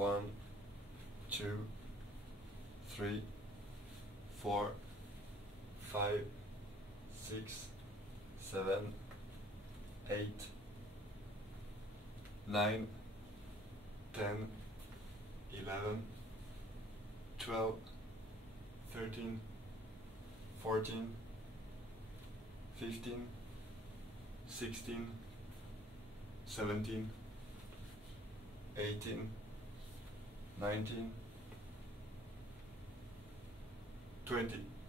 1, 2, 3, 4, 5, 6, 7, 8, 9, 10, 11, 12, 13, 14, 15, 16, 17, 18, 19, 20.